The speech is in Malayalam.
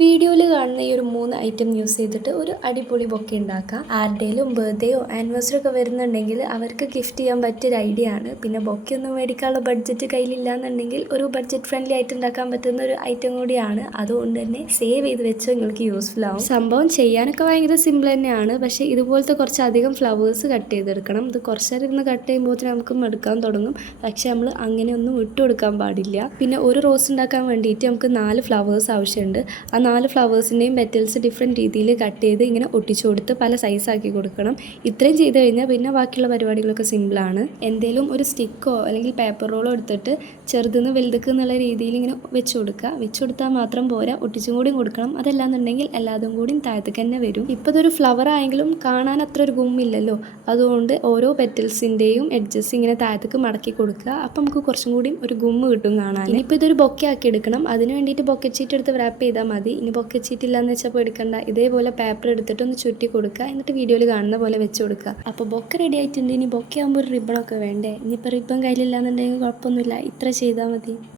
വീഡിയോയിൽ കാണുന്ന ഈ ഒരു 3 ഐറ്റം യൂസ് ചെയ്തിട്ട് ഒരു അടിപൊളി ബൊക്കെ ഉണ്ടാക്കാം. ആരുടെയും ബർത്ത്ഡേയോ ആനിവേഴ്സറി ഒക്കെ വരുന്നുണ്ടെങ്കിൽ അവർക്ക് ഗിഫ്റ്റ് ചെയ്യാൻ പറ്റിയൊരു ഐഡിയ ആണ്. പിന്നെ ബൊക്കെ ഒന്നും മേടിക്കാനുള്ള ബഡ്ജറ്റ് കയ്യിലില്ലാന്നുണ്ടെങ്കിൽ ഒരു ബഡ്ജറ്റ് ഫ്രണ്ട്ലി ആയിട്ട് ഉണ്ടാക്കാൻ പറ്റുന്ന ഒരു ഐറ്റം കൂടിയാണ്. അതുകൊണ്ട് തന്നെ സേവ് ചെയ്ത് വെച്ചാൽ നിങ്ങൾക്ക് യൂസ്ഫുൾ ആവും. സംഭവം ചെയ്യാനൊക്കെ ഭയങ്കര സിമ്പിൾ തന്നെയാണ്. പക്ഷേ ഇതുപോലത്തെ കുറച്ചധികം ഫ്ലവേഴ്സ് കട്ട് ചെയ്തെടുക്കണം. ഇത് കുറച്ച് നേരം ഇരുന്ന് കട്ട് ചെയ്യുമ്പോൾ നമുക്ക് മടുക്കാൻ തുടങ്ങും. പക്ഷേ നമ്മൾ അങ്ങനെയൊന്നും വിട്ടു കൊടുക്കാൻ പാടില്ല. പിന്നെ ഒരു റോസ് ഉണ്ടാക്കാൻ വേണ്ടിയിട്ട് നമുക്ക് 4 ഫ്ലവേഴ്സ് ആവശ്യമുണ്ട്. ആ 4 ഫ്ലവേഴ്സിൻ്റെയും പെറ്റൽസ് ഡിഫറെൻറ്റ് രീതിയിൽ കട്ട് ചെയ്ത് ഇങ്ങനെ ഒട്ടിച്ചു കൊടുത്ത് പല സൈസാക്കി കൊടുക്കണം. ഇത്രയും ചെയ്ത് കഴിഞ്ഞാൽ പിന്നെ ബാക്കിയുള്ള പരിപാടികളൊക്കെ സിമ്പിളാണ്. എന്തെങ്കിലും ഒരു സ്റ്റിക്കോ അല്ലെങ്കിൽ പേപ്പർ റോളോ എടുത്തിട്ട് ചെറുതെന്ന് വലുതൊക്കെ എന്നുള്ള രീതിയിൽ ഇങ്ങനെ വെച്ച് കൊടുക്കുക. വെച്ച് കൊടുത്താൽ മാത്രം പോരാ, ഒട്ടിച്ചും കൂടി കൊടുക്കണം. അതല്ലാന്നുണ്ടെങ്കിൽ എല്ലാതും കൂടി താഴത്തേക്ക് തന്നെ വരും. ഇപ്പോൾ ഇതൊരു ഫ്ലവർ ആയെങ്കിലും കാണാൻ അത്ര ഒരു ഗുമ്മില്ലല്ലോ. അതുകൊണ്ട് ഓരോ പെറ്റൽസിൻ്റെയും എഡ്ജസ് ഇങ്ങനെ താഴത്തേക്ക് മടക്കി കൊടുക്കുക. അപ്പം നമുക്ക് കുറച്ചും കൂടി ഒരു ഗുമ്മ് കിട്ടും കാണാൻ. ഇനിയിപ്പോൾ ഇതൊരു ബൊക്കെ ആക്കി എടുക്കണം. അതിന് വേണ്ടിയിട്ട് ബൊക്കെ ഷീറ്റ് എടുത്ത് റാപ്പ് ചെയ്താൽ മതി. ഇനി ബൊക്കെ ഷീറ്റ് ഇല്ലാന്ന് വെച്ചാൽ എടുക്കണ്ട. ഇതേപോലെ പേപ്പർ എടുത്തിട്ട് ഒന്ന് ചുറ്റി കൊടുക്കുക. എന്നിട്ട് വീഡിയോയിൽ കാണുന്ന പോലെ വെച്ച് കൊടുക്കുക. അപ്പോൾ ബൊക്കെ റെഡി ആയിട്ടുണ്ട്. ഇനി ബൊക്കെ ആകുമ്പോൾ ഒരു റിബണൊക്കെ വേണ്ടേ. ഇനിയിപ്പോൾ റിബൺ കയ്യിലില്ലാന്നുണ്ടെങ്കിൽ കുഴപ്പമൊന്നുമില്ല. ഇത്ര ചെയ്താൽ മതി.